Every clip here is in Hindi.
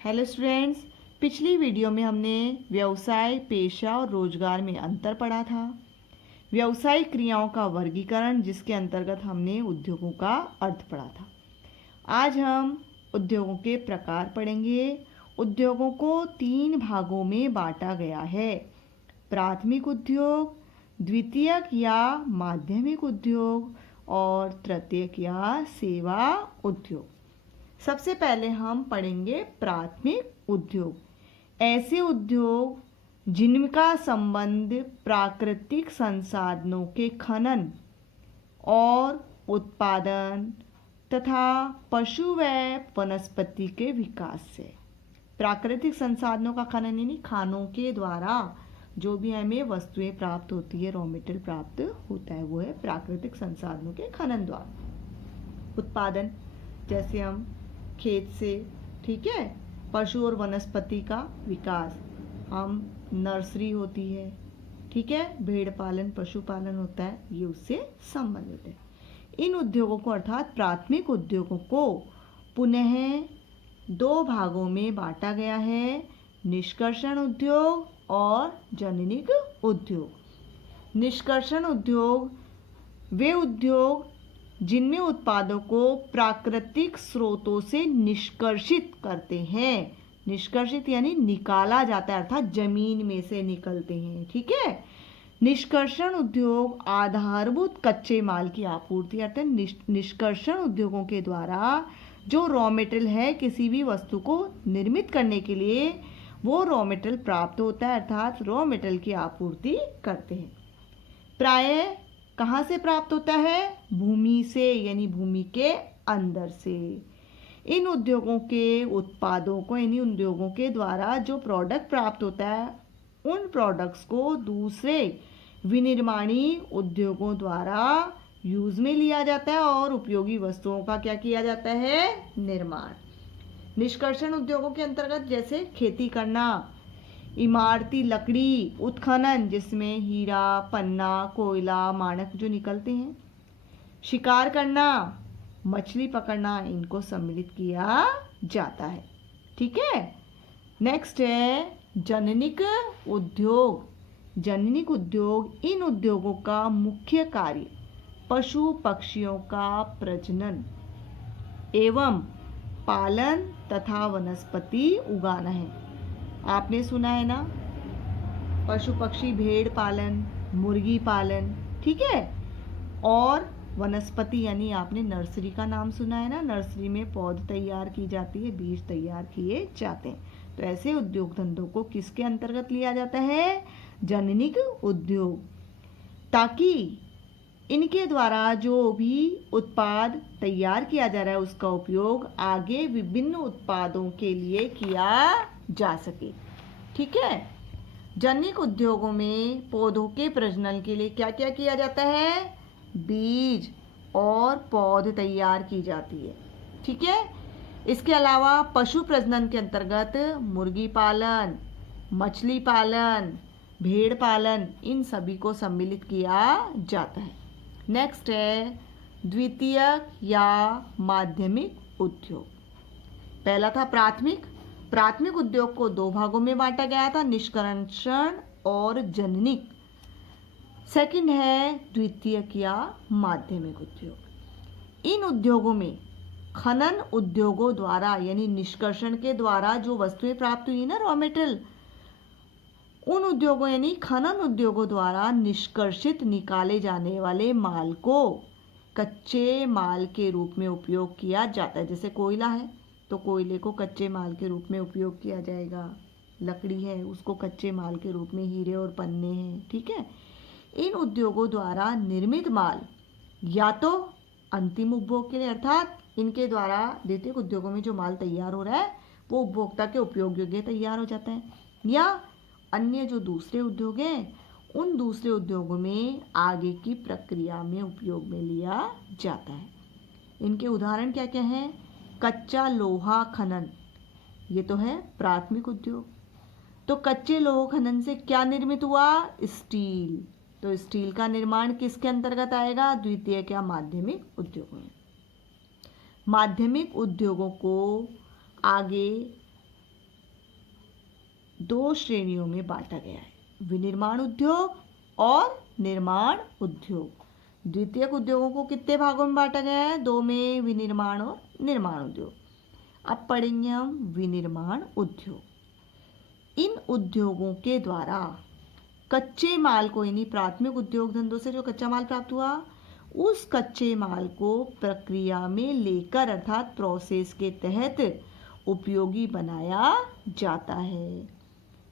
हेलो स्टूडेंट्स, पिछली वीडियो में हमने व्यवसाय, पेशा और रोजगार में अंतर पढ़ा था। व्यवसायिक क्रियाओं का वर्गीकरण, जिसके अंतर्गत हमने उद्योगों का अर्थ पढ़ा था। आज हम उद्योगों के प्रकार पढ़ेंगे। उद्योगों को 3 भागों में बांटा गया है: प्राथमिक उद्योग, द्वितीयक या माध्यमिक उद्योग और तृतीयक या सेवा उद्योग। सबसे पहले हम पढ़ेंगे प्राथमिक उद्योग। ऐसे उद्योग जिनका संबंध प्राकृतिक संसाधनों के खनन और उत्पादन तथा पशु व वनस्पति के विकास से। प्राकृतिक संसाधनों का खनन यानी खानों के द्वारा जो भी हमें वस्तुएं प्राप्त होती है, रॉ मटेरियल प्राप्त होता है, वो है प्राकृतिक संसाधनों के खनन द्वारा। उत्पादन जैसे हम खेत से, ठीक है। पशु और वनस्पति का विकास, हम नर्सरी होती है, ठीक है। भेड़ पालन, पशुपालन होता है, ये उससे संबंधित है। इन उद्योगों को अर्थात प्राथमिक उद्योगों को पुनः 2 भागों में बांटा गया है: निष्कर्षण उद्योग और जननिक उद्योग। निष्कर्षण उद्योग वे उद्योग जिनमें उत्पादों को प्राकृतिक स्रोतों से निष्कर्षित करते हैं। निष्कर्षित यानी निकाला जाता है, अर्थात जमीन में से निकलते हैं, ठीक है। निष्कर्षण उद्योग आधारभूत कच्चे माल की आपूर्ति, अर्थात निष्कर्षण उद्योगों के द्वारा जो रॉ मटेरियल है किसी भी वस्तु को निर्मित करने के लिए, वो रॉ मटेरियल प्राप्त होता है, अर्थात रॉ मटेरियल की आपूर्ति करते हैं। प्रायः कहाँ से प्राप्त होता है? भूमि से, यानी भूमि के अंदर से। इन उद्योगों के उत्पादों को, यानी उद्योगों के द्वारा जो प्रोडक्ट प्राप्त होता है, उन प्रोडक्ट्स को दूसरे विनिर्माणी उद्योगों द्वारा यूज में लिया जाता है और उपयोगी वस्तुओं का क्या किया जाता है? निर्माण। निष्कर्षण उद्योगों के अंतर्गत जैसे खेती करना, इमारती लकड़ी उत्खनन, जिसमें हीरा, पन्ना, कोयला, माणक जो निकलते हैं, शिकार करना, मछली पकड़ना, इनको सम्मिलित किया जाता है, ठीक है। नेक्स्ट है जननिक उद्योग। जननिक उद्योग इन उद्योगों का मुख्य कार्य पशु पक्षियों का प्रजनन एवं पालन तथा वनस्पति उगाना है। आपने सुना है ना, पशु पक्षी, भेड़ पालन, मुर्गी पालन, ठीक है। और वनस्पति यानी आपने नर्सरी का नाम सुना है ना, नर्सरी में पौध तैयार की जाती है, बीज तैयार किए जाते हैं। तो ऐसे उद्योग धंधों को किसके अंतर्गत लिया जाता है? जननिक उद्योग। ताकि इनके द्वारा जो भी उत्पाद तैयार किया जा रहा है उसका उपयोग आगे विभिन्न उत्पादों के लिए किया जा सके, ठीक है। जननिक उद्योगों में पौधों के प्रजनन के लिए क्या क्या किया जाता है? बीज और पौध तैयार की जाती है, ठीक है। इसके अलावा पशु प्रजनन के अंतर्गत मुर्गी पालन, मछली पालन, भेड़ पालन, इन सभी को सम्मिलित किया जाता है। नेक्स्ट है द्वितीयक या माध्यमिक उद्योग। पहला था प्राथमिक। प्राथमिक उद्योग को 2 भागों में बांटा गया था: निष्कर्षण और जननिक। सेकंड है द्वितीयक या माध्यमिक उद्योग। इन उद्योगों में खनन उद्योगों द्वारा, यानी निष्कर्षण के द्वारा जो वस्तुएं प्राप्त हुई ना, रॉ मटेरियल, उन उद्योगों यानी खनन उद्योगों द्वारा निष्कर्षित निकाले जाने वाले माल को कच्चे माल के रूप में उपयोग किया जाता है। जैसे कोयला है तो कोयले को कच्चे माल के रूप में उपयोग किया जाएगा, लकड़ी है उसको कच्चे माल के रूप में, हीरे और पन्ने हैं, ठीक है। इन उद्योगों द्वारा निर्मित माल या तो अंतिम उपभोग के लिए, अर्थात इनके द्वारा द्वितीयक उद्योगों में जो माल तैयार हो रहा है वो उपभोक्ता के उपयोग योग्य तैयार हो जाता है, या अन्य जो दूसरे उद्योग हैं उन दूसरे उद्योगों में आगे की प्रक्रिया में उपयोग में लिया जाता है। इनके उदाहरण क्या क्या हैं? कच्चा लोहा खनन, ये तो है प्राथमिक उद्योग। तो कच्चे लोह खनन से क्या निर्मित हुआ? स्टील। तो स्टील का निर्माण किसके अंतर्गत आएगा? द्वितीयक या माध्यमिक उद्योगों में। माध्यमिक उद्योगों को आगे दो श्रेणियों में बांटा गया है, विनिर्माण उद्योग और निर्माण उद्योग। द्वितीयक उद्योगों को कितने भागों में बांटा गया है? दो में, विनिर्माण और निर्माण उद्योग। अब पढ़ेंगे हम विनिर्माण उद्योग। इन उद्योगों के द्वारा कच्चे माल को, यानी प्राथमिक उद्योग धंधों से जो कच्चा माल प्राप्त हुआ, उस कच्चे माल को प्रक्रिया में लेकर अर्थात प्रोसेस के तहत उपयोगी बनाया जाता है।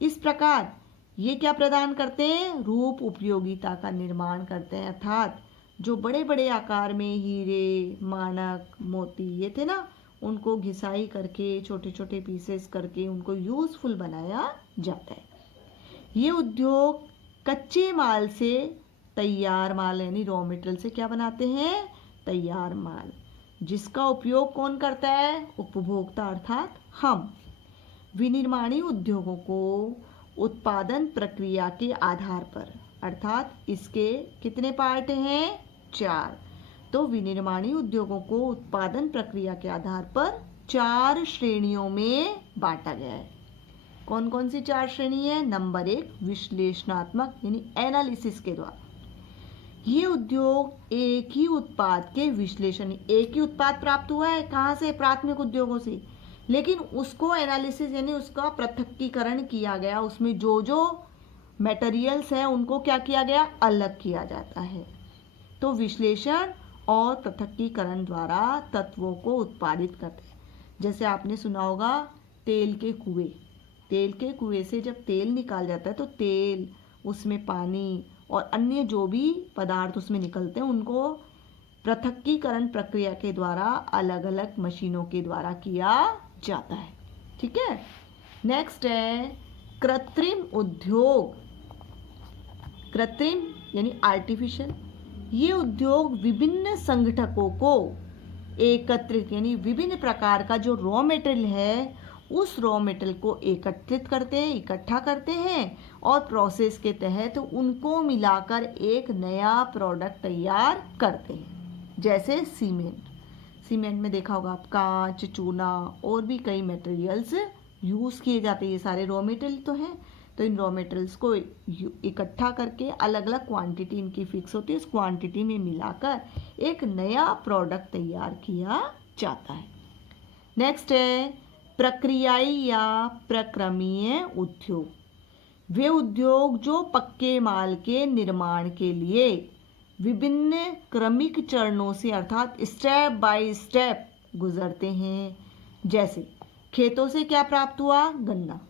इस प्रकार ये क्या प्रदान करते हैं? रूप उपयोगिता का निर्माण करते हैं, अर्थात जो बड़े बड़े आकार में हीरे, माणक, मोती ये थे ना, उनको घिसाई करके छोटे छोटे पीसेस करके उनको यूजफुल बनाया जाता है। ये उद्योग कच्चे माल से तैयार माल यानी रॉ मटेरियल से क्या बनाते हैं? तैयार माल, जिसका उपयोग कौन करता है? उपभोक्ता अर्थात हम। विनिर्माणी उद्योगों को उत्पादन प्रक्रिया के आधार पर, अर्थात इसके कितने पार्ट हैं? 4। तो विनिर्माणी उद्योगों को उत्पादन प्रक्रिया के आधार पर 4 श्रेणियों में बांटा गया है। कौन कौन सी 4 श्रेणी है? नंबर 1, विश्लेषणात्मक यानी एनालिसिस के द्वारा। ये उद्योग एक ही उत्पाद के विश्लेषण, एक ही उत्पाद प्राप्त हुआ है, कहाँ से? प्राथमिक उद्योगों से, लेकिन उसको एनालिसिस यानी उसका पृथक्कीकरण किया गया, उसमें जो जो मटेरियल्स हैं उनको क्या किया गया? अलग किया जाता है। तो विश्लेषण और पृथक्कीकरण द्वारा तत्वों को उत्पादित करते हैं। जैसे आपने सुना होगा तेल के कुएं, तेल के कुएं से जब तेल निकाल जाता है तो तेल, उसमें पानी और अन्य जो भी पदार्थ उसमें निकलते हैं उनको पृथक्कीकरण प्रक्रिया के द्वारा अलग अलग मशीनों के द्वारा किया जाता है। ठीक है। नेक्स्ट है कृत्रिम उद्योग। कृत्रिम यानी आर्टिफिशियल। ये उद्योग विभिन्न संगठकों को एकत्रित यानी विभिन्न प्रकार का जो रॉ मटेरियल है उस रॉ मटेरियल को एकत्रित करते हैं, इकट्ठा करते हैं और प्रोसेस के तहत उनको मिलाकर एक नया प्रोडक्ट तैयार करते हैं। जैसे सीमेंट, सीमेंट में देखा होगा आप कांच, चूना और भी कई मटेरियल्स यूज़ किए जाते हैं। ये सारे रॉ मटेरियल तो हैं, तो इन रॉ मटेरियल्स को इकट्ठा करके अलग अलग क्वांटिटी इनकी फिक्स होती है, उस क्वांटिटी में मिलाकर एक नया प्रोडक्ट तैयार किया जाता है। नेक्स्ट है प्रक्रियाई या प्रक्रमीय उद्योग। वे उद्योग जो पक्के माल के निर्माण के लिए विभिन्न क्रमिक चरणों से अर्थात स्टेप बाय स्टेप गुजरते हैं। जैसे खेतों से क्या प्राप्त हुआ? गन्ना,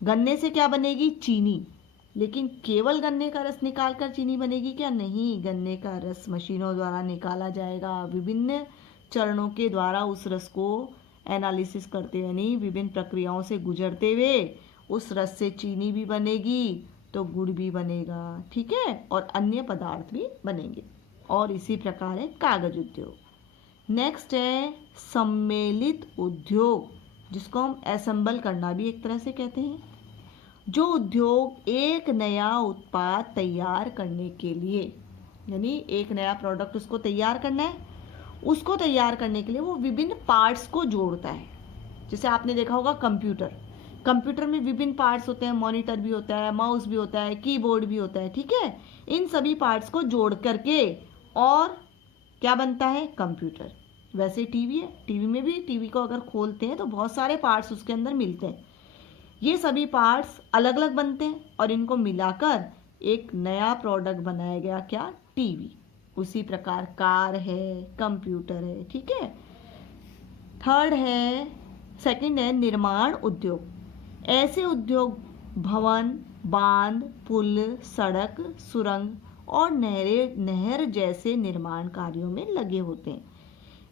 गन्ने से क्या बनेगी? चीनी। लेकिन केवल गन्ने का रस निकालकर चीनी बनेगी क्या? नहीं, गन्ने का रस मशीनों द्वारा निकाला जाएगा। विभिन्न चरणों के द्वारा उस रस को एनालिसिस करते यानी विभिन्न प्रक्रियाओं से गुजरते हुए उस रस से चीनी भी बनेगी तो गुड़ भी बनेगा। ठीक है, और अन्य पदार्थ भी बनेंगे। और इसी प्रकार है कागज उद्योग। नेक्स्ट है सम्मेलित उद्योग, जिसको हम असेंबल करना भी एक तरह से कहते हैं। जो उद्योग एक नया उत्पाद तैयार करने के लिए यानी एक नया प्रोडक्ट उसको तैयार करना है, उसको तैयार करने के लिए वो विभिन्न पार्ट्स को जोड़ता है। जैसे आपने देखा होगा कंप्यूटर, कंप्यूटर में विभिन्न पार्ट्स होते हैं, मॉनिटर भी होता है, माउस भी होता है, कीबोर्ड भी होता है। ठीक है, इन सभी पार्ट्स को जोड़ करके और क्या बनता है? कंप्यूटर। वैसे टीवी है, टीवी में भी टीवी को अगर खोलते हैं तो बहुत सारे पार्ट्स उसके अंदर मिलते हैं। ये सभी पार्ट्स अलग अलग बनते हैं और इनको मिलाकर एक नया प्रोडक्ट बनाया गया, क्या? टीवी। उसी प्रकार कार है, कंप्यूटर है। ठीक है। थर्ड है, सेकंड है निर्माण उद्योग। ऐसे उद्योग भवन, बांध, पुल, सड़क, सुरंग और नहर जैसे निर्माण कार्यों में लगे होते हैं।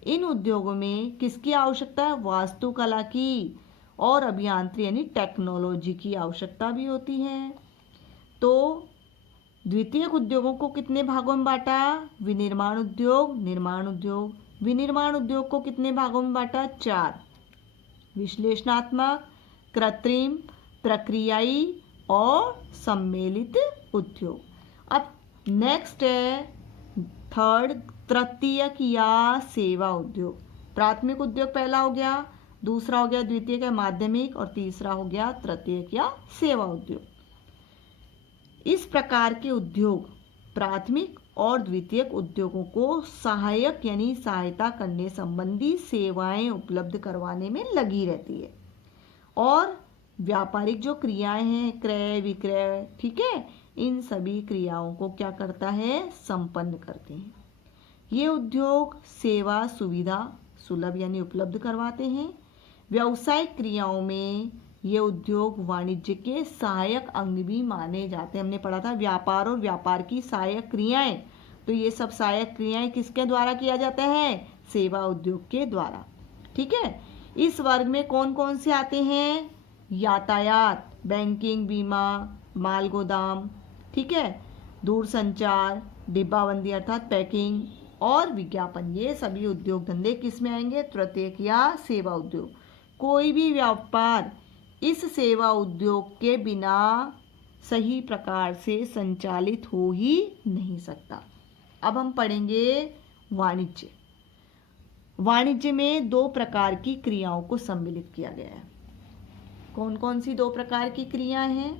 इन उद्योगों में किसकी आवश्यकता है? वास्तुकला की और अभियांत्रिकी यानी टेक्नोलॉजी की आवश्यकता भी होती है। तो द्वितीयक उद्योगों को कितने भागों में बांटा? विनिर्माण उद्योग, निर्माण उद्योग। विनिर्माण उद्योग को कितने भागों में बांटा? 4, विश्लेषणात्मक, कृत्रिम, प्रक्रियाई और सम्मेलित उद्योग। अब नेक्स्ट है थर्ड, तृतीयक या सेवा उद्योग। प्राथमिक उद्योग पहला हो गया, दूसरा हो गया द्वितीयक या माध्यमिक, और तीसरा हो गया तृतीयक या सेवा उद्योग। इस प्रकार के उद्योग प्राथमिक और द्वितीयक उद्योगों को सहायक यानी सहायता करने संबंधी सेवाएं उपलब्ध करवाने में लगी रहती है, और व्यापारिक जो क्रियाएं हैं, क्रय विक्रय, ठीक है, इन सभी क्रियाओं को क्या करता है, संपन्न करते हैं। ये उद्योग सेवा सुविधा सुलभ यानी उपलब्ध करवाते हैं। व्यावसायिक क्रियाओं में ये उद्योग वाणिज्य के सहायक अंग भी माने जाते हैं। हमने पढ़ा था व्यापार और व्यापार की सहायक क्रियाएं, तो ये सब सहायक क्रियाएं किसके द्वारा किया जाता है, सेवा उद्योग के द्वारा, ठीक है। इस वर्ग में कौन कौन से आते हैं, यातायात, बैंकिंग, बीमा, माल गोदाम, ठीक है, दूरसंचार, डिब्बाबंदी अर्थात पैकिंग, और विज्ञापन। ये सभी उद्योग धंधे किस में आएंगे, तृतीयक या सेवा उद्योग। कोई भी व्यापार इस सेवा उद्योग के बिना सही प्रकार से संचालित हो ही नहीं सकता। अब हम पढ़ेंगे वाणिज्य। वाणिज्य में दो प्रकार की क्रियाओं को सम्मिलित किया गया है। कौन कौन सी दो प्रकार की क्रियाएं हैं?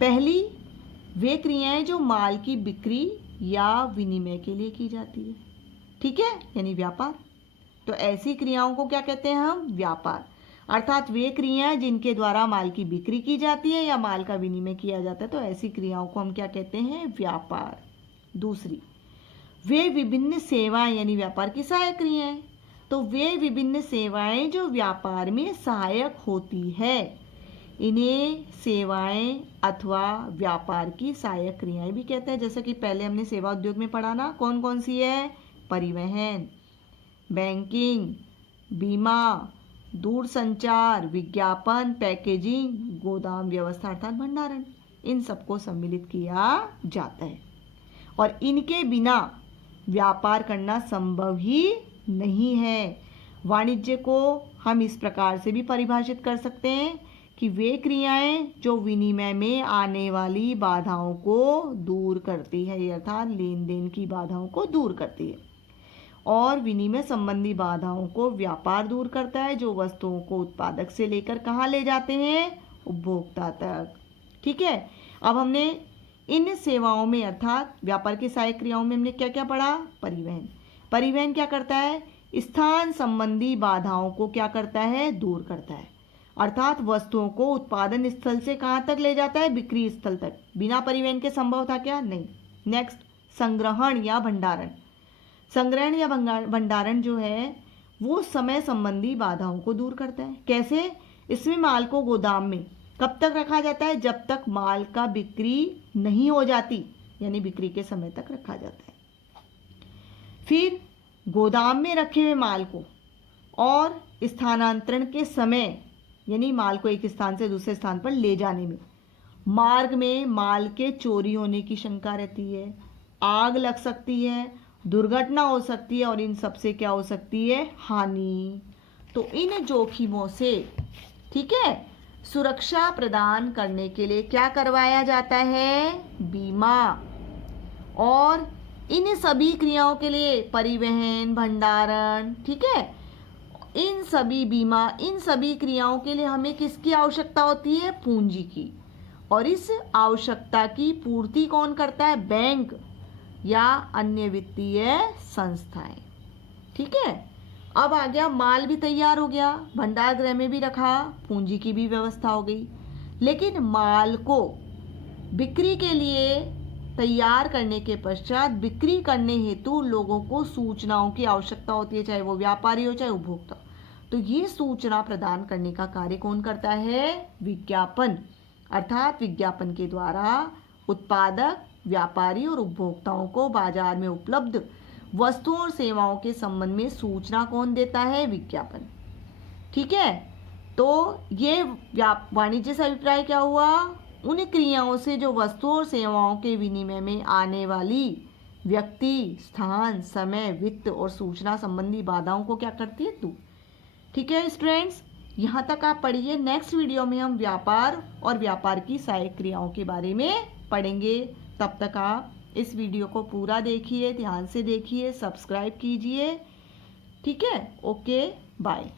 पहली, वे क्रियाएं जो माल की बिक्री या विनिमय के लिए की जाती है, ठीक है, यानी व्यापार। तो ऐसी क्रियाओं को क्या कहते हैं हम, व्यापार। अर्थात वे क्रियाएं जिनके द्वारा माल की बिक्री की जाती है या माल का विनिमय किया जाता है, तो ऐसी क्रियाओं को हम क्या कहते हैं, व्यापार। दूसरी, वे विभिन्न सेवाएं यानी व्यापार की सहायक क्रियाएं। तो वे विभिन्न सेवाएं जो व्यापार में सहायक होती है, इन्हें सेवाएं अथवा व्यापार की सहायक क्रियाएं भी कहते हैं। जैसे कि पहले हमने सेवा उद्योग में पढ़ा ना, कौन कौन सी है, परिवहन, बैंकिंग, बीमा, दूरसंचार, विज्ञापन, पैकेजिंग, गोदाम व्यवस्था अर्थात भंडारण। इन सबको सम्मिलित किया जाता है, और इनके बिना व्यापार करना संभव ही नहीं है। वाणिज्य को हम इस प्रकार से भी परिभाषित कर सकते हैं कि वे क्रियाएं जो विनिमय में आने वाली बाधाओं को दूर करती है, अर्थात लेन देन की बाधाओं को दूर करती है, और विनिमय संबंधी बाधाओं को व्यापार दूर करता है, जो वस्तुओं को उत्पादक से लेकर कहाँ ले जाते हैं, उपभोक्ता तक, ठीक है। अब हमने इन सेवाओं में अर्थात व्यापार की सहायक क्रियाओं में हमने क्या क्या पढ़ा, परिवहन। परिवहन क्या करता है, स्थान संबंधी बाधाओं को क्या करता है, दूर करता है, अर्थात वस्तुओं को उत्पादन स्थल से कहाँ तक ले जाता है, बिक्री स्थल तक। बिना परिवहन के संभव था क्या, नहीं। नेक्स्ट, संग्रहण या भंडारण। संग्रहण या भंडारण जो है वो समय संबंधी बाधाओं को दूर करता है। कैसे, इसमें माल को गोदाम में कब तक रखा जाता है, जब तक माल का बिक्री नहीं हो जाती, यानी बिक्री के समय तक रखा जाता है। फिर गोदाम में रखे हुए माल को और स्थानांतरण के समय, यानी माल को एक स्थान से दूसरे स्थान पर ले जाने में, मार्ग में माल के चोरी होने की शंका रहती है, आग लग सकती है, दुर्घटना हो सकती है, और इन सब से क्या हो सकती है, हानि। तो इन जोखिमों से, ठीक है, सुरक्षा प्रदान करने के लिए क्या करवाया जाता है, बीमा। और इन सभी क्रियाओं के लिए परिवहन, भंडारण, ठीक है, इन सभी बीमा, इन सभी क्रियाओं के लिए हमें किसकी आवश्यकता होती है, पूंजी की। और इस आवश्यकता की पूर्ति कौन करता है, बैंक या अन्य वित्तीय संस्थाएं, ठीक है। अब आ गया, माल भी तैयार हो गया, भंडार गृह में भी रखा, पूंजी की भी व्यवस्था हो गई। लेकिन माल को बिक्री के लिए तैयार करने के पश्चात बिक्री करने हेतु लोगों को सूचनाओं की आवश्यकता होती है, चाहे वो व्यापारी हो चाहे उपभोक्ता। तो ये सूचना प्रदान करने का कार्य कौन करता है, विज्ञापन। अर्थात विज्ञापन के द्वारा उत्पादक, व्यापारी और उपभोक्ताओं को बाजार में उपलब्ध वस्तुओं और सेवाओं के संबंध में सूचना कौन देता है, विज्ञापन, ठीक है। तो ये वाणिज्य से अभिप्राय क्या हुआ, उन क्रियाओं से जो वस्तुओं और सेवाओं के विनिमय में आने वाली व्यक्ति, स्थान, समय, वित्त और सूचना संबंधी बाधाओं को क्या करती है, दूर। ठीक है स्टूडेंट्स, यहाँ तक आप पढ़िए। नेक्स्ट वीडियो में हम व्यापार और व्यापार की सहायक क्रियाओं के बारे में पढ़ेंगे। तब तक आप इस वीडियो को पूरा देखिए, ध्यान से देखिए, सब्सक्राइब कीजिए। ठीक है, ओके, बाय।